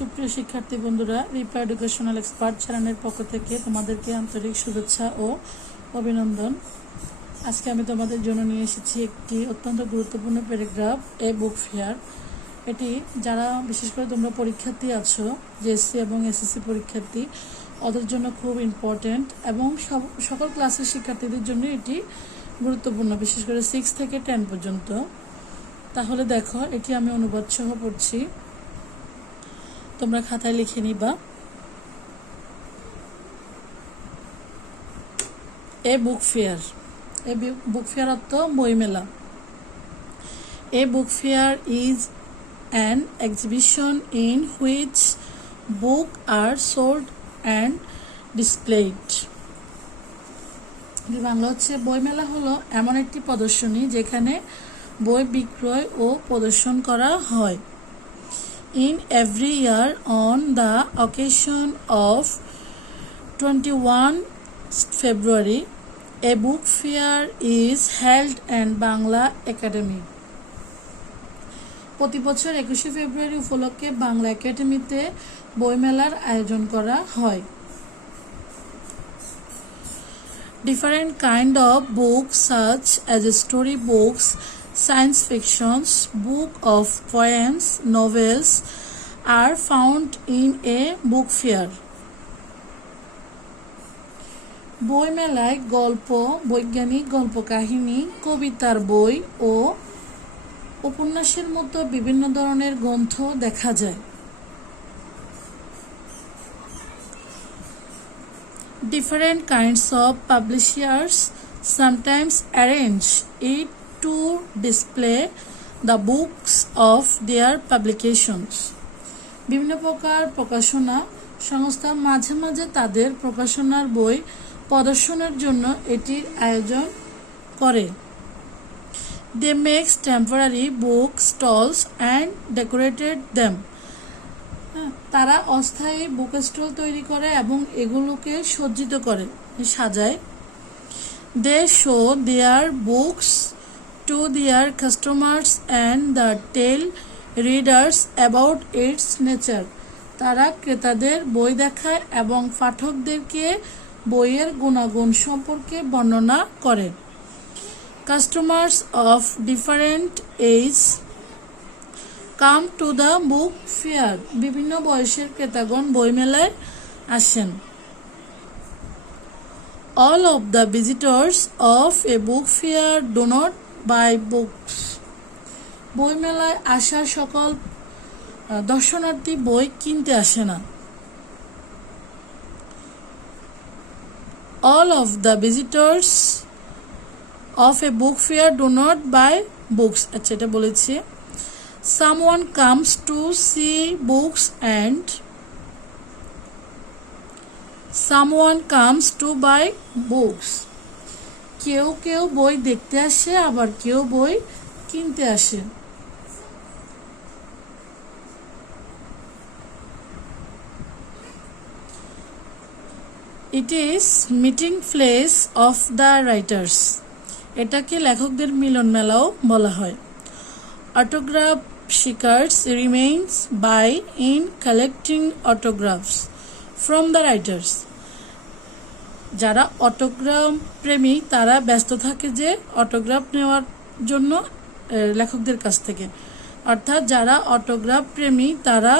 সুপ্রিয় শিক্ষার্থী বন্ধুরা, রিপা এডুকেশনাল এক্সপার্ট চ্যানেলের পক্ষ থেকে তোমাদেরকে আন্তরিক শুভেচ্ছা ও অভিনন্দন। আজকে আমি তোমাদের জন্য নিয়ে এসেছি একটি অত্যন্ত গুরুত্বপূর্ণ প্যারাগ্রাফ, এ বুক ফেয়ার। এটি যারা বিশেষ করে তোমরা পরীক্ষার্থী আছো, জেএসসি এবং এসএসসি পরীক্ষার্থী, ওদের জন্য খুব ইম্পর্টেন্ট এবং সকল ক্লাসের শিক্ষার্থীদের জন্য এটি গুরুত্বপূর্ণ, বিশেষ করে 6 থেকে 10 পর্যন্ত। তাহলে দেখো, এটি আমি অনুবাদ সহ পড়ছি, তোমরা খাতায় লিখে নিবা। এ বুক ফেয়ার। এ বুক ফেয়ার অর্থ বইমেলা। A book fair is an exhibition in which books are sold and displayed. Bangla হচ্ছে, বইমেলা হলো এমন একটি প্রদর্শনী যেখানে বই বিক্রয় ও প্রদর্শন করা হয়। In every year on the occasion of 21 February, a book fair is held in Bangla Academy. প্রতি বছর 21শে ফেব্রুয়ারি উপলক্ষে বাংলা একাডেমিতে বইমেলার আয়োজন করা হয়। Different kind of books such as story books, science fictions, book of poems, novels are found in a book fair. বইমেলায় গল্প, বৈজ্ঞানিক গল্প কাহিনী, কবিতার বই ও উপন্যাসের মতো বিভিন্ন ধরনের গ্রন্থ দেখা যায়। Different kinds of publishers sometimes arrange it to display the books of their publications. বিভিন্ন প্রকার প্রকাশনা সংস্থা মাঝে মাঝে তাদের প্রকাশনার বই প্রদর্শনের জন্য এটির আয়োজন করে। They make temporary book stalls and decorated them. তারা অস্থায়ী বুক স্টল তৈরি করে এবং এগুলোকে সজ্জিত করে, সাজায়। They show their books to their customers and the tell readers about its nature. তারা ক্রেতাদের বই দেখায় এবং পাঠকদেরকে বইয়ের গুণাগুণ সম্পর্কে বর্ণনা করে। Customers of different age come to the book fair. বিভিন্ন বয়সের ক্রেতাগণ বইমেলায় আসেন। All of the visitors of a book fair do not buy books. বইমেলায় আসা সকল দর্শনার্থী বই কিনতে আসে না। All of the visitors of a book fair do not buy books. আচ্ছা, এটা বলেছি। Someone comes to see books and someone comes to buy books. কেউ কেউ বই দেখতে আসে, আবার কেউ বই কিনতে আসে। It is meeting place of the writers. এটাকে লেখকদের মিলন মেলাও বলা হয়। Autograph seekers remains by in collecting autographs from the writers. যারা অটোগ্রাফ প্রেমী তারা ব্যস্ত থাকে যে অটোগ্রাফ নেওয়ার জন্য লেখকদের কাছ থেকে, অর্থাৎ যারা অটোগ্রাফ প্রেমী তারা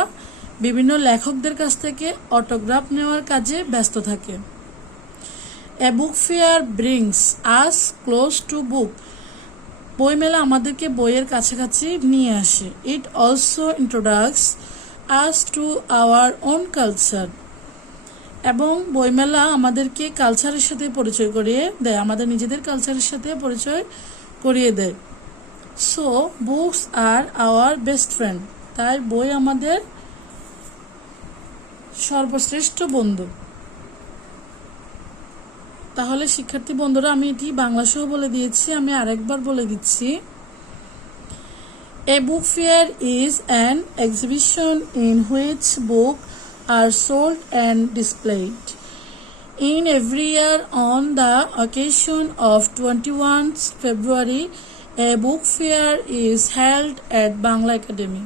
বিভিন্ন লেখকদের কাছ থেকে অটোগ্রাফ নেওয়ার কাজে ব্যস্ত থাকে। A book fair brings us close to book. বইমেলা আমাদেরকে বইয়ের কাছাকাছি নিয়ে আসে। It also introduces us to our own culture. এবং বইমেলা আমাদেরকে কালচারের সাথে পরিচয় করিয়ে দেয়, আমাদের নিজেদের কালচারের সাথে পরিচয় করিয়ে দেয়। So books are our best friend. তাই বই আমাদের সর্বশ্রেষ্ঠ বন্ধু। তাহলে শিক্ষার্থী বন্ধুরা, আমি এটি বাংলা সহ বলে দিয়েছি, আমি আরেকবার বলে দিচ্ছি। A book fair is an exhibition in which books are sold and displayed. In every year on the occasion of 21 February, a book fair is held at Bangla Academy.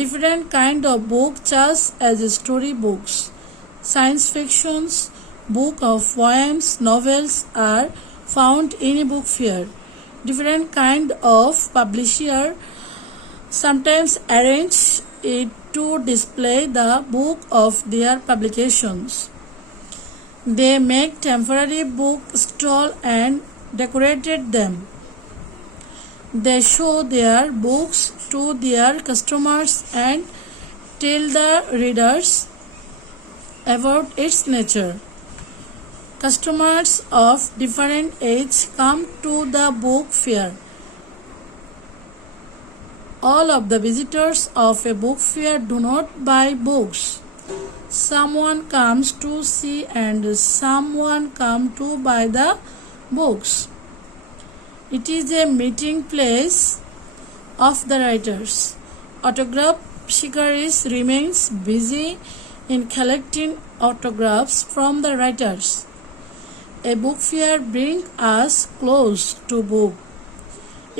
different kind of books such as story books, science fictions, book of poems, novels are found in a book fair. Different kind of publisher sometimes arrange it to display the book of their publications. They make temporary book stall and decorated them. They show their books to their customers and tell the readers about its nature. Customers of different age come to the book fair. All of the visitors of a book fair do not buy books. Someone comes to see and someone comes to buy the books. It is a meeting place of the writers. Autograph Shikaris remains busy in collecting autographs from the writers. A book fair brings us close to book.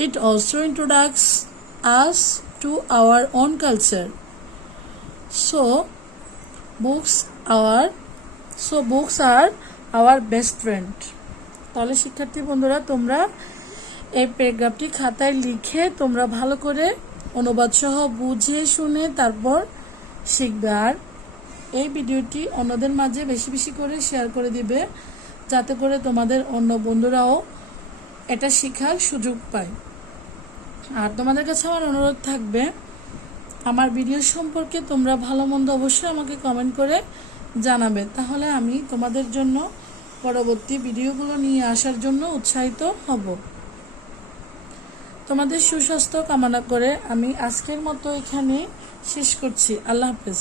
It also introduces us to our own culture. So books are our best friend. তাহলে শিক্ষার্থী বন্ধুরা, তোমরা এই প্যারাগ্রাফটি খাতায় লিখে তোমরা ভালো করে অনুবাদ সহ বুঝে শুনে তারপর শিখবে। আর এই ভিডিওটি অন্যদের মাঝে বেশি বেশি করে শেয়ার করে দিবে, যাতে করে তোমাদের অন্য বন্ধুরাও এটা শেখার সুযোগ পায়। আর তোমাদের কাছে আমার অনুরোধ থাকবে, আমার ভিডিও সম্পর্কে তোমরা ভালো মন্দ অবশ্যই আমাকে কমেন্ট করে জানাবে, তাহলে আমি তোমাদের জন্য পরবর্তী ভিডিওগুলো নিয়ে আসার জন্য উৎসাহিত হব। তোমাদের সুস্বাস্থ্য কামনা করে আমি আজকের মতো এখানে শেষ করছি। আল্লাহ হাফেজ।